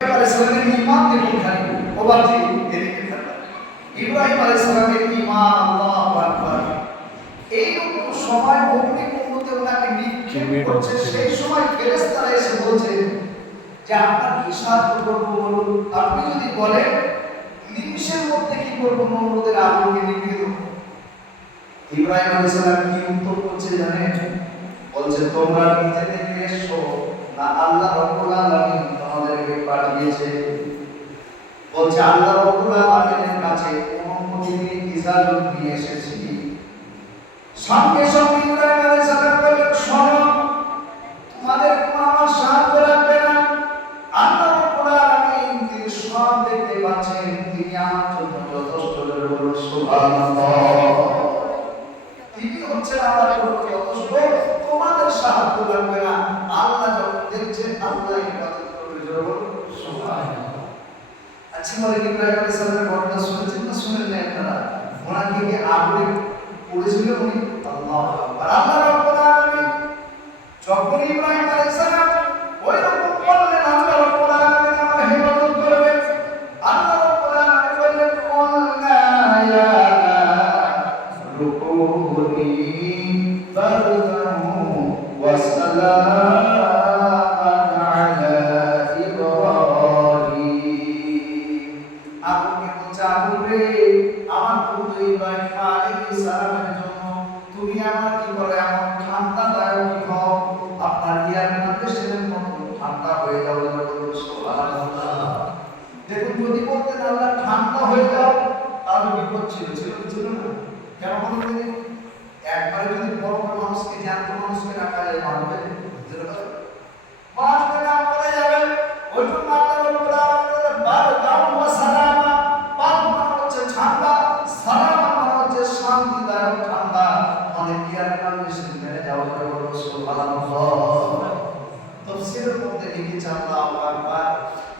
আলাইহিসসালামের ঈমান দেখুন খালি ওবাজি এদিকে থাকা ইব্রাহিম আলাইহিসসালামের ঈমান আল্লাহু আকবার। এই রকম সময় অগ্নিকুণ্ডতে ওনাকে নিক্ষেপ করছে, সেই সময় ফেরেশতারা এসে বলছে যে আপনার কি সাহায্য করবো বলুন, আপনি যদি বলেন নিমিষের মধ্যে কি করবো, নমরুদের আগুনকে নিভিয়ে দেবো। ইব্রাহিম আলাইহিসসালাম কি উত্তর করছে জানেন? বলছে তোমরা নিজে থেকে এসো না আল্লাহ রাব্বুল আলামিন তোমাদেরকে পাঠিয়েছে। বলছে আল্লাহ রাব্বুল আলামিনের কাছে অনুমতি নিয়ে ইজাজত নিয়ে এসেছি। সঙ্গে সঙ্গে ইব্রাহিম আলাইহিসসালাম বললেন শোনো, তোমাদের কোনো আমার সাহায্য লাগবে না। আল্লাহ রাব্বুল আলামিন তিনি সব দেখতে পাচ্ছেন, তিনি আমার জন্য যথেষ্ট। বলুন সুবহানাল্লাহ। তিনি হচ্ছেন আমার জন্য যথেষ্ট, তোমাদের সাহায্য লাগবে না। আল্লাহ যখন দেখছেন আল্লাহ ইবাদত করবে। বলুন সুবহানাল্লাহ। আচ্ছা বলেন ইব্রাহিম আলাইহিসসালামের ঘটনা শুনেছেন না শুনেন না আপনারা? ওনাকে কি আগুনে পড়েছিল উনি? আল্লাহু আকবার। আল্লাহ রাব্বুল আলামিন যখন ইব্রাহিম আলাইহিসসালাম ওই রকম বললেন আল্লাহ রাব্বুল আলামিন আমার হেফাজত করবে। আল্লাহ রাব্বুল আলামিন বললেন কুলনা ইয়া রুকুনি বারদান ওয়া সালামান আলা ইব্রাহিম। আগুনকে বলছে আগুন রে, আমার বন্ধু ইব্রাহিম আলাইহিস সালামের জন্য তুমি আমার কি করে এমন ঠান্ডাদায়ক হও, আপনার এয়ার কন্ডিশনের মতো ঠান্ডা হয়ে যাও। সুবহানাল্লাহ। দেখুন যদি বলতেন আল্লাহ ঠান্ডা হয়ে যাও তাহলে বিপদ ছিল না? কেন বলুন? একবারে যদি বড় বড় মানুষকে জ্ঞান্ত মানুষকে রাখা যায় মানবে মানবে না, মরে যাবে। ওই জন্য আল্লাহ রাব্বুল আলামিন বারদান ওয়া সালামা, বারদান মানে হচ্ছে ঠান্ডা, সালামা মানে হচ্ছে শান্তিদায়ক ঠান্ডা। মানে এয়ার কন্ডিশন মেনে যাও। সুবহানাল্লাহ। তাফসীরের মধ্যে লিখেছে আল্লাহু আকবার,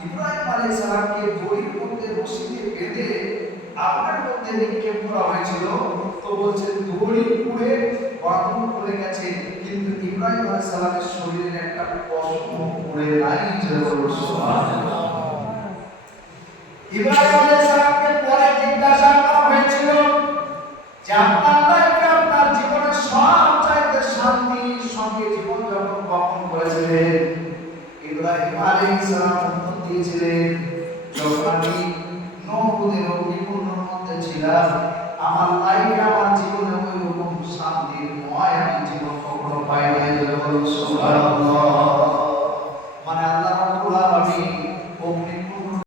ইব্রাহিম আলাইহিস সালামকে দড়ির মধ্যে রশি দিয়ে বেঁধে আগুনের মধ্যে নিক্ষেপ করা হয়েছিল। তো বলছে দড়ি পুড়ে বাঁধন খুলে গেছে, কিন্তু ইব্রাহিম আলাইহিস সালামের শরীরের একটা পশম পুড়ে নাই। সুবহানাল্লাহ। ইব্রাহিম আলাইহিস সালামকে পরে জিজ্ঞাসা করা হয়েছিল যে আপনার লাইফে আপনার জীবনের সবচাইতে শান্তির সঙ্গে জীবন যাপন কখন করেছিলেন? ইব্রাহিম আলাইহিস সালাম উত্তর দিয়েছিলেন যখন আমি